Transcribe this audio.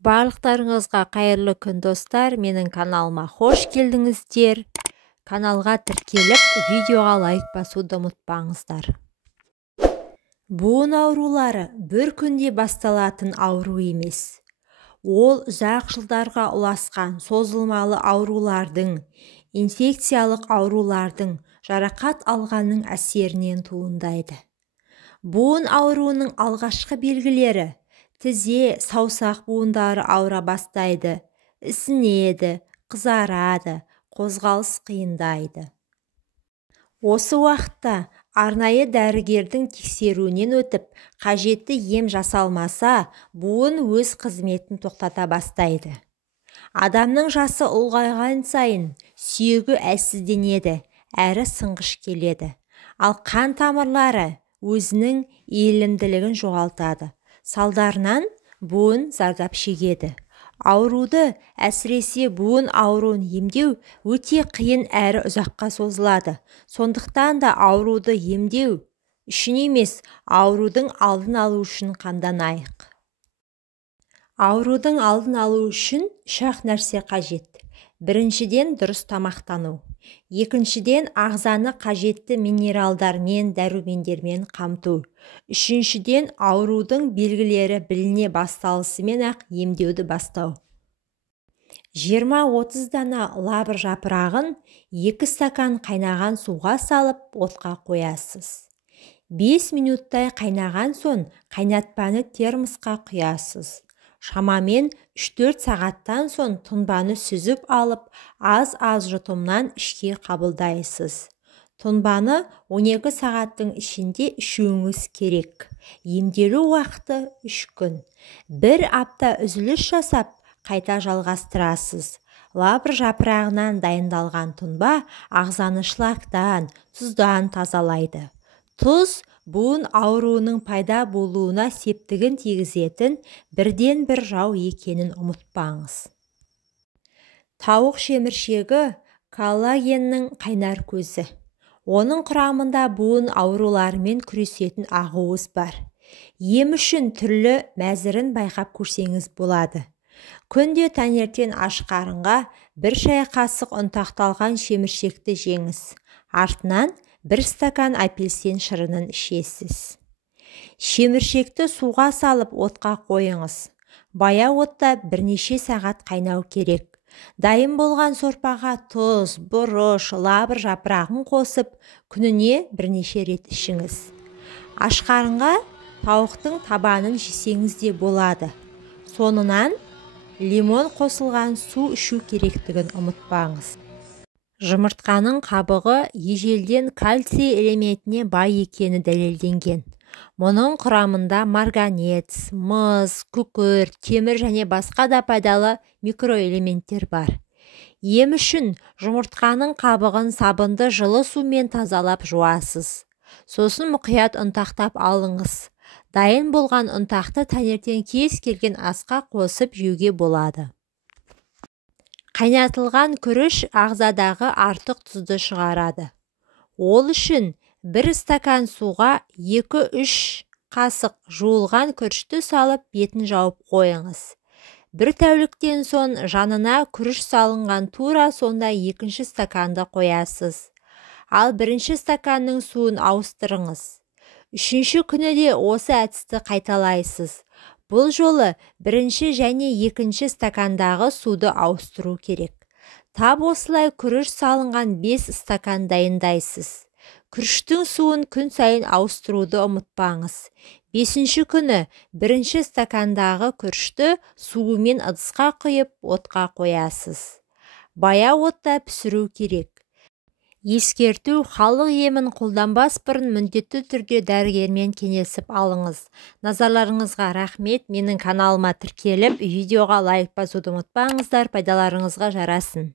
Барлықтарыңызға қайырлы күн достар, менің каналыма хош келдіңіздер. Каналға тіркеліп, видеоға лайк басуды ұмытпаңыздар. Буын аурулары бір күнде басталатын ауру емес. Ол ұзақ жылдарға ұласқан созылмалы аурулардың, инфекциялық аурулардың жарақат алғанның әсерінен туындайды. Буын ауруының алғашқы белгілері: тізе, саусақ буындары ауыра бастайды, ісінеді, қызарады, қозғалыс қиындайды. Осы уақытта арнайы дәрігердің тексеруінен өтіп, қажетті ем жасалмаса, буын өз қызметін тоқтата бастайды. Адамның жасы ұлғайған сайын сүйегі әлсізденеді, әрі сынғыш келеді. Ал қан тамырлары өзінің иілімділігін жоғалтады. Салдарынан буын зардап шегеді. Ауруды, әсіресе буын ауруын емдеу өте қиын әрі ұзаққа созылады. Сондықтан да ауруды емдеу үшін емес, аурудың алдын алу үшін қамданайық. Аурудың алдын алу үшін 3 нәрсе қажет. Біріншіден, дұрыс тамақтану. Екіншіден, ағзаны қажетті минералдармен, дәрумендермен қамту. Үшіншіден, аурудың белгілері біліне басталысымен-ақ емдеуді бастау. 20-30 дана лавр жапырағын 2 стакан қайнаған суға салып, отқа қоясыз. 5 минуттай қайнаған соң қайнатпаны термосқа құясыз. Шамамен 3-4 сағаттан соң тұнбаны сүзіп алып, аз-аз жұтымнан ішке қабылдайсыз. Тұнбаны 12 сағаттың ішінде ішуіңіз керек. Емделу уақыты 3 күн. 1 апта үзіліс жасап, қайта жалғастырасыз. Лавр жапырағынан дайындалған тұнба ағзаны шлактан, тұздан тазалайды. Тұз буын ауруының пайда болуына септігін тигізетін бірден-бір жау екенін ұмытпаңыз. Тауық шеміршегі коллагеннің қайнар көзі. Оның құрамында буын ауруларымен күресетін ақуыз бар. Ем үшін түрлі мәзірін байқап көрсеңіз болады. Күнде таңертең аш қарынға 1 шай қасық ұнтақталған шеміршекті жеңіз. Артынан 1 стакан апельсин шырынын ішесіз. Шеміршекті суға салып отқа қойыңыз. Баяу отта бірнеше сағат қайнау керек. Дайын болған сорпаға тұз, бұрыш, лавр жапырағын қосып, күніне бірнеше рет ішіңіз. Аш қарынға тауықтың табанын жесеңіз де болады. Сонынан лимон қосылған су ішу керектігін ұмытпаңыз. Жұмыртқаның қабығы ежелден кальций элементіне бай екені дәлелденген. Мұның құрамында марганец, мыс, күкірт, темір және басқа да пайдалы микроэлементтер бар. Ем үшін жұмыртқаның қабығын сабынды жылы сумен тазалап жуасыз. Сосын мұқият ұнтақтап алыңыз. Дайын болған ұнтақты таңертең кез келген асқа қосып жеуге болады. Қайнатылған күріш ағзадағы артық тұзды шығарады. Ол үшін 1 стакан суға 2-3 қасық жуылған күрішті салып, бетін жауып қойыңыз. 1 тәуліктен соң жанына күріш салынған тура сонда 2 стаканды қоясыз. Ал 1 стаканның суын ауыстырыңыз. 3 күні де осы әдісті қайталайсыз. Бұл жолы 1 және 2 стакандағы суды ауыстыру керек. Тап осылай күріш салынған 5 стакан дайындайсыз. Күріштің суын күн сайын ауыстыруды ұмытпаңыз. 5 күні 1 стакандағы күрішті суымен ыдысқа құйып, отқа қоясыз. Баяу отта пісіру керек. Ескерту: халық емін қолданбас бұрын міндетті түрде дәрігермен кеңесіп алыңыз. Назарларыңызға рахмет. Менің каналыма тіркеліп, видеоға лайк басуды ұмытпаңыздар. Пайдаларыңызға жарасын.